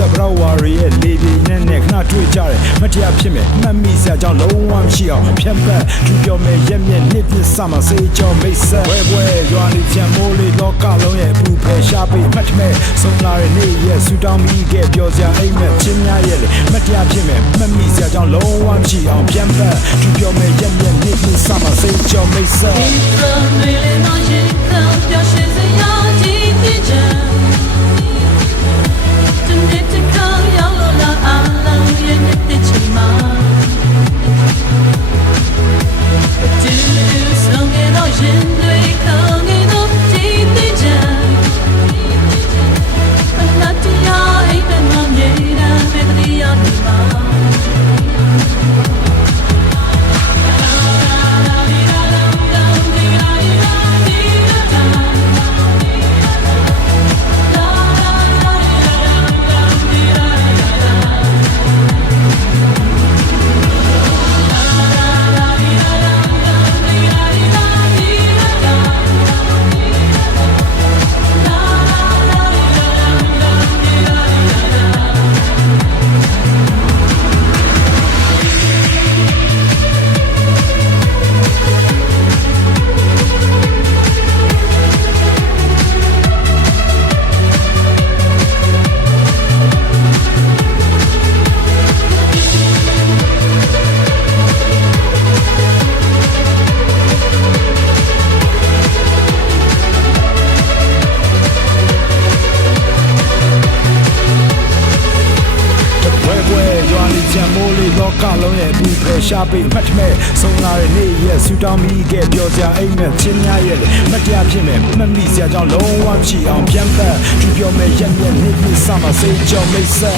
ဆက်ဘရောဝါရီရဲ့လေပြေနဲ့ခဏတွေ့ကြတယ်မတရားဖြစ်မယ်မှတ်မိစရာကြောင့်လုံးဝမရှိအောင်ဖြတ်ပတ်သူပြောမယ်ရက်မြက်နှစ်ပြစ်စမှာစေးကြောမိတ်ဆက်ဝဲဝဲရွာနေပြန်မိုးလေးလောကလုံးရဲ့ဘူးဖယ်ရှားပေးမှတ်မဲ့ဆုံးလာတဲ့နေ့ရဲ့ဆူတောင်းမိခဲ့ပျော်စရာအိမ်မဲ့ချင်းများရဲ့လေမတရားဖြစ်မယ်မှတ်မိစရာကြောင့်လုံးဝမရှိအောင်ဖြတ်ပတ်သူပြောမယ်ရက်မြက်နှစ်ပြစ်စမှာစေးကြောမိတ်ဆက်လောကလုံးရဲ့ဘူးဖယ်ရှားပေးမှတ်မဲ့ဆုံးလာတဲ့နေ့ရဲ့ဆူတောင်းမိခဲ့ပျော်စရာအိမ်မဲ့ချင်းများရဲ့မတရားဖြစ်မယ်မှတ်မိစရာကြောင့်လုံးဝမရှိအောင်ပြန်ပတ်သူပြောမယ်ရက်မြက်နှစ်ပြစ်စမှာစေးကြောမိတ်ဆက်